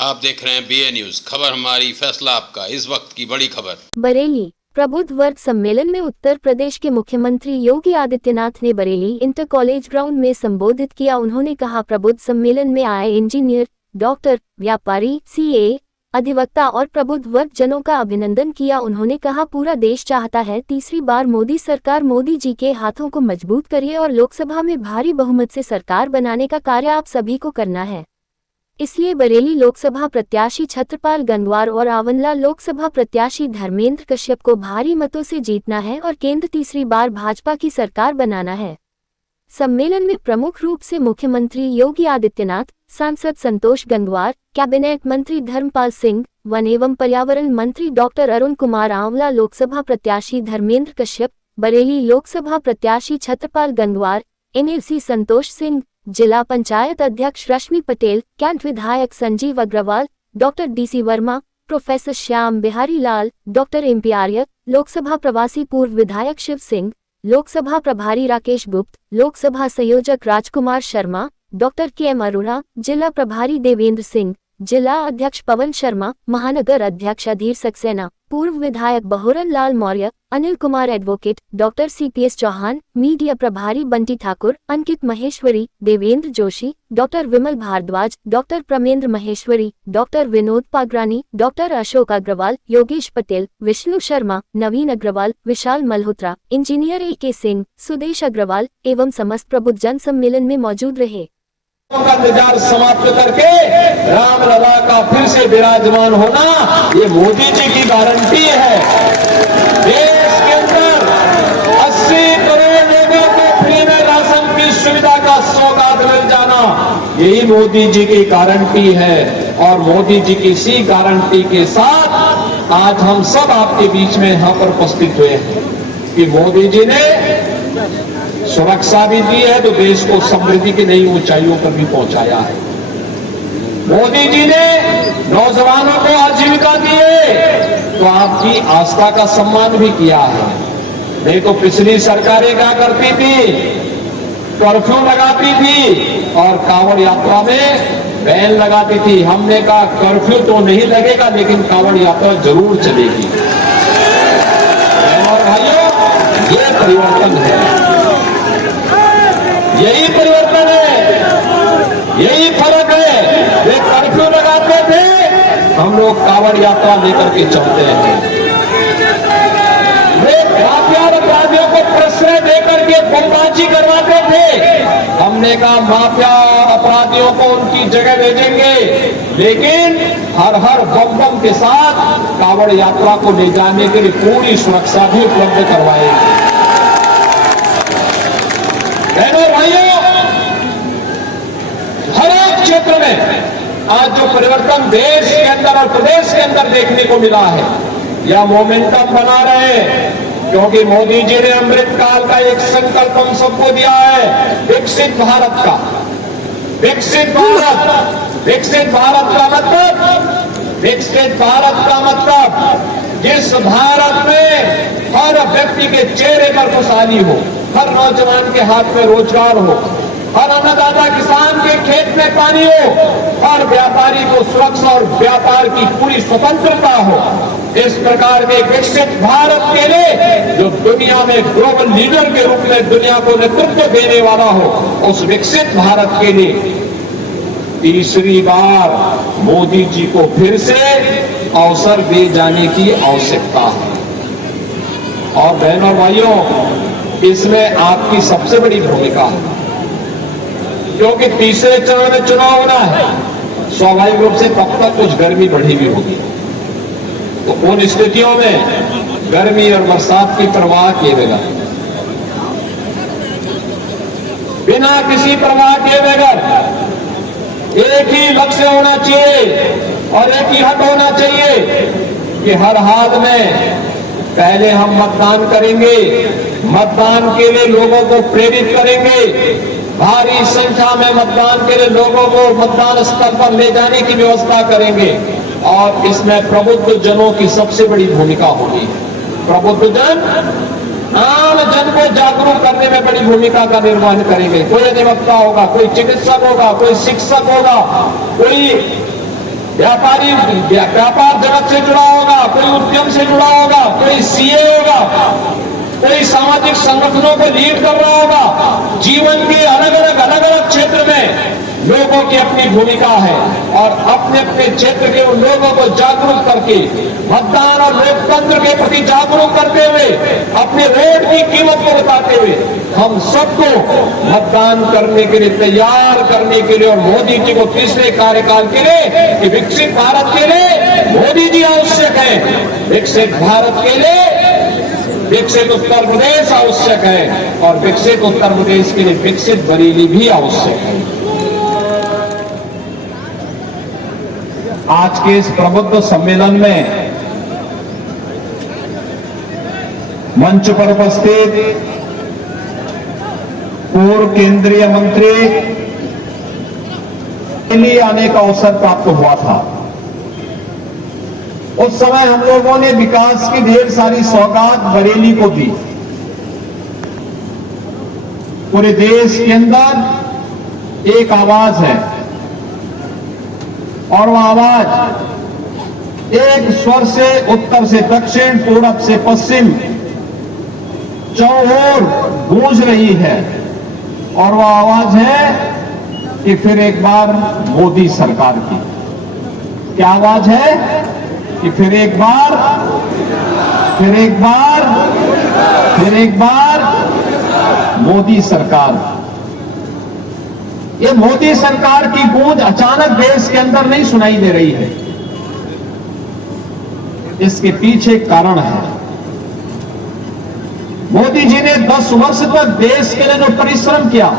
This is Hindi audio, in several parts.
आप देख रहे हैं BA न्यूज, खबर हमारी फैसला आपका। इस वक्त की बड़ी खबर। बरेली प्रबुद्ध वर्ग सम्मेलन में उत्तर प्रदेश के मुख्यमंत्री योगी आदित्यनाथ ने बरेली इंटर कॉलेज ग्राउंड में संबोधित किया। उन्होंने कहा, प्रबुद्ध सम्मेलन में आए इंजीनियर, डॉक्टर, व्यापारी, CA, अधिवक्ता और प्रबुद्ध वर्ग जनों का अभिनंदन किया। उन्होंने कहा, पूरा देश चाहता है तीसरी बार मोदी सरकार। मोदी जी के हाथों को मजबूत करिए और लोकसभा में भारी बहुमत से सरकार बनाने का कार्य आप सभी को करना है। इसलिए बरेली लोकसभा प्रत्याशी छत्रपाल गंगवार और आवनला लोकसभा प्रत्याशी धर्मेंद्र कश्यप को भारी मतों से जीतना है और केंद्र तीसरी बार भाजपा की सरकार बनाना है। सम्मेलन में प्रमुख रूप से मुख्यमंत्री योगी आदित्यनाथ, सांसद संतोष गंगवार, कैबिनेट मंत्री धर्मपाल सिंह, वन एवं पर्यावरण मंत्री डॉक्टर अरुण कुमार, आंवला लोकसभा प्रत्याशी धर्मेंद्र कश्यप, बरेली लोकसभा प्रत्याशी छत्रपाल गंगवार, NLC संतोष सिंह, जिला पंचायत अध्यक्ष रश्मि पटेल, कैंट विधायक Sanjeev Agarwal, doctor DC Verma, professor Shyam Bihari Lal, doctor MP Arya, Lok Sabha प्रवासी पूर्व विधायक शिव सिंह, लोकसभा प्रभारी राकेश गुप्त, लोकसभा संयोजक राजकुमार शर्मा, डॉक्टर KM अरोड़ा, जिला प्रभारी देवेंद्र सिंह, जिला अध्यक्ष पवन शर्मा, महानगर अध्यक्ष अधीर सक्सेना, पूर्व विधायक Bahoran Lal Maurya, Anil Kumar advocate, doctor CPS Chauhan, media प्रभारी Bunty Thakur, Ankit Maheshwari, Devendra Joshi, doctor Vimal Bhardwaj, doctor Pramendra Maheshwari, doctor Vinod Pagrani, doctor Ashok Agarwal, Yogesh Patel, Vishnu Sharma, Naveen Agarwal, Vishal Malhotra, engineer AK Singh, Sudesh Agarwal एवं समस्त प्रबुद्ध जन सम्मेलन में मौजूद रहे। का इंतजार समाप्त करके रामलला का फिर से विराजमान होना ये मोदी जी की गारंटी है। देश के अंदर 80 करोड़ लोगों को फ्री में राशन की सुविधा का सौगात मिल जाना यही मोदी जी की गारंटी है। और मोदी जी की इसी गारंटी के साथ आज हम सब आपके बीच में यहां पर उपस्थित हुए हैं कि मोदी जी ने सुरक्षा भी दी है तो देश को समृद्धि की नई ऊंचाइयों पर भी पहुंचाया है। मोदी जी ने नौजवानों को आजीविका दी है तो आपकी आस्था का सम्मान भी किया है। नहीं तो पिछली सरकारें क्या करती थी, कर्फ्यू लगाती थी और कांवड़ यात्रा में बैन लगाती थी। हमने कहा कर्फ्यू तो नहीं लगेगा लेकिन कांवड़ यात्रा जरूर चलेगी। और भाइयों, ये परिवर्तन है, यही परिवर्तन है, यही फर्क है। वे कर्फ्यू लगाते थे, हम लोग कांवड़ यात्रा लेकर के चलते हैं। वे माफिया अपराधियों को प्रश्रय देकर के गुमबाजी करवाते थे, हमने कहा माफिया अपराधियों को उनकी जगह भेजेंगे लेकिन हर हर बम के साथ कांवड़ यात्रा को ले जाने के लिए पूरी सुरक्षा भी उपलब्ध करवाएंगे। बहनों भाइयों, हर एक क्षेत्र में आज जो परिवर्तन देश के अंदर और प्रदेश के अंदर देखने को मिला है, यह मोमेंटम बना रहे हैं क्योंकि मोदी जी ने अमृत काल का एक संकल्प हम सबको दिया है, विकसित भारत का। विकसित भारत, विकसित भारत का मतलब, विकसित भारत का मतलब जिस भारत में हर व्यक्ति के चेहरे पर खुशहाली हो, हर नौजवान के हाथ में रोजगार हो, हर अन्नदाता किसान के खेत में पानी हो, हर व्यापारी को सुरक्षा और व्यापार की पूरी स्वतंत्रता हो। इस प्रकार के विकसित भारत के लिए जो दुनिया में ग्लोबल लीडर के रूप में दुनिया को नेतृत्व देने वाला हो, उस विकसित भारत के लिए तीसरी बार मोदी जी को फिर से अवसर दे जाने की आवश्यकता है। और बहनों भाइयों, इसमें आपकी सबसे बड़ी भूमिका है क्योंकि तीसरे चरण में चुनाव होना है। स्वाभाविक रूप से तब तक कुछ गर्मी बढ़ी हुई होगी, तो उन स्थितियों में गर्मी और बरसात की परवाह किए बगैर, बिना किसी परवाह किए बगैर एक ही लक्ष्य होना चाहिए और एक ही हट होना चाहिए कि हर हाल में पहले हम मतदान करेंगे, मतदान के लिए लोगों को प्रेरित करेंगे, भारी संख्या में मतदान के लिए लोगों को मतदान स्थल पर ले जाने की व्यवस्था करेंगे और इसमें प्रबुद्ध जनों की सबसे बड़ी भूमिका होगी। प्रबुद्ध जन आम जन को जागरूक करने में बड़ी भूमिका का निर्वहन करेंगे। कोई अधिवक्ता होगा, कोई चिकित्सक होगा, कोई शिक्षक होगा, कोई व्यापारी व्यापार जगत से जुड़ा होगा, कोई उद्यम से जुड़ा होगा, कोई सीए होगा, कोई सामाजिक संगठनों को लीड कर रहा होगा। जीवन के अलग अलग क्षेत्र में लोगों की अपनी भूमिका है और अपने अपने क्षेत्र के उन लोगों को जागरूक करके, मतदान और लोकतंत्र के प्रति जागरूक करते हुए, अपने वोट की कीमत को बताते हुए हम सबको मतदान करने के लिए तैयार करने के लिए और मोदी जी को तीसरे कार्यकाल के लिए कि विकसित भारत के लिए मोदी जी आवश्यक है, विकसित भारत के लिए विकसित उत्तर प्रदेश आवश्यक है और विकसित उत्तर प्रदेश के लिए विकसित बरेली भी आवश्यक है। आज के इस प्रबुद्ध सम्मेलन में मंच पर उपस्थित पूर्व केंद्रीय मंत्री के लिए आने का अवसर प्राप्त हुआ था। उस समय हम लोगों ने विकास की ढेर सारी सौगात बरेली को दी। पूरे देश के अंदर एक आवाज है और वह आवाज एक स्वर से उत्तर से दक्षिण, पूरब से पश्चिम चौओर गूंज रही है और वह आवाज है कि फिर एक बार मोदी सरकार की। क्या आवाज है? कि फिर एक बार मोदी सरकार। ये मोदी सरकार की गूंज अचानक देश के अंदर नहीं सुनाई दे रही है। इसके पीछे कारण है। मोदी जी ने 10 वर्ष तक देश के लिए जो परिश्रम किया,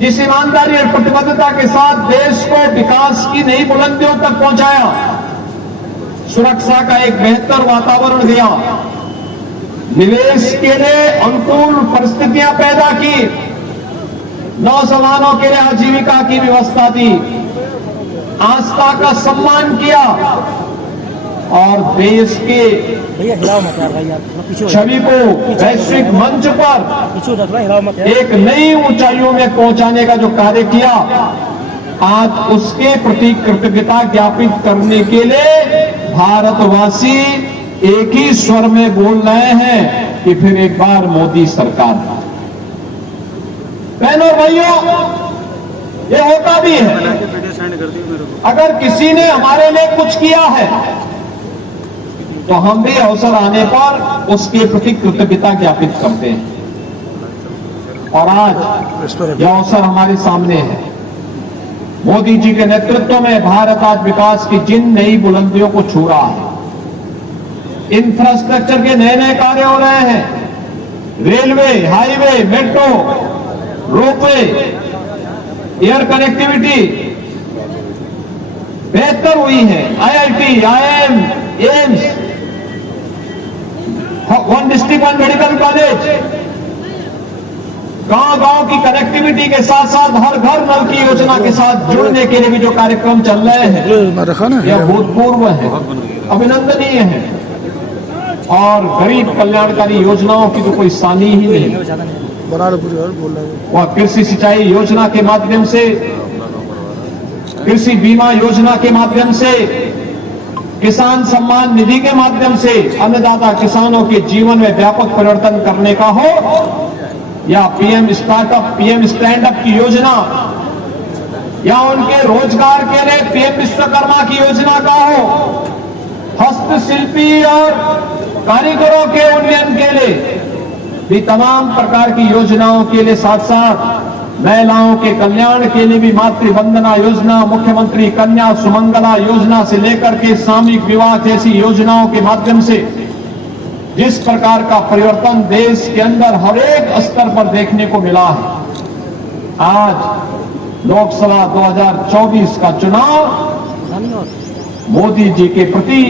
जिस ईमानदारी और प्रतिबद्धता के साथ देश को विकास की नई बुलंदियों तक पहुंचाया, सुरक्षा का एक बेहतर वातावरण दिया, निवेश के लिए अनुकूल परिस्थितियां पैदा की, नौजवानों के लिए आजीविका की व्यवस्था दी, आस्था का सम्मान किया और देश के छवि को वैश्विक मंच पर एक नई ऊंचाइयों में पहुंचाने का जो कार्य किया, आज उसके प्रति कृतज्ञता ज्ञापित करने के लिए भारतवासी एक ही स्वर में बोल रहे हैं कि फिर एक बार मोदी सरकार। बहनों भाइयों, ये होता भी है। अगर किसी ने हमारे लिए कुछ किया है तो हम भी अवसर आने पर उसके प्रति कृतज्ञता ज्ञापित करते हैं और आज यह अवसर हमारे सामने है। मोदी जी के नेतृत्व में भारत आज विकास की जिन नई बुलंदियों को छू रहा है, इंफ्रास्ट्रक्चर के नए नए कार्य हो रहे हैं। Railway, highway, metro, ropeway, air connectivity बेहतर हुई है। IIT, IIM, AIIMS, one district one medical college, गांव-गांव की कनेक्टिविटी के साथ साथ हर घर नल की योजना के साथ जुड़ने के लिए भी जो कार्यक्रम चल रहे हैं, यह भूतपूर्व है, अभिनंदनीय है और गरीब कल्याणकारी योजनाओं की तो कोई सानी ही नहीं। वह कृषि सिंचाई योजना के माध्यम से, कृषि बीमा योजना के माध्यम से, किसान सम्मान निधि के माध्यम से अन्नदाता किसानों के जीवन में व्यापक परिवर्तन करने का हो, या PM startup, PM stand up की योजना, या उनके रोजगार के लिए पीएम विश्वकर्मा की योजना का हो, हस्तशिल्पी और कारीगरों के उन्नयन के लिए भी तमाम प्रकार की योजनाओं के लिए, साथ साथ महिलाओं के कल्याण के लिए भी मातृ वंदना योजना, मुख्यमंत्री कन्या सुमंगला योजना से लेकर के सामूहिक विवाह जैसी योजनाओं के माध्यम से जिस प्रकार का परिवर्तन देश के अंदर हर एक स्तर पर देखने को मिला है, आज लोकसभा 2024 का चुनाव मोदी जी के प्रति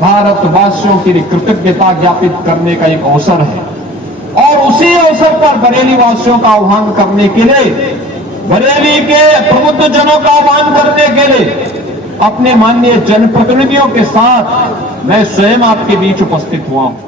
भारतवासियों के लिए कृतज्ञता ज्ञापित करने का एक अवसर है और उसी अवसर पर बरेली वासियों का आह्वान करने के लिए, बरेली के प्रबुद्ध जनों का आह्वान करने के लिए अपने माननीय जनप्रतिनिधियों के साथ मैं स्वयं आपके बीच उपस्थित हुआ हूं।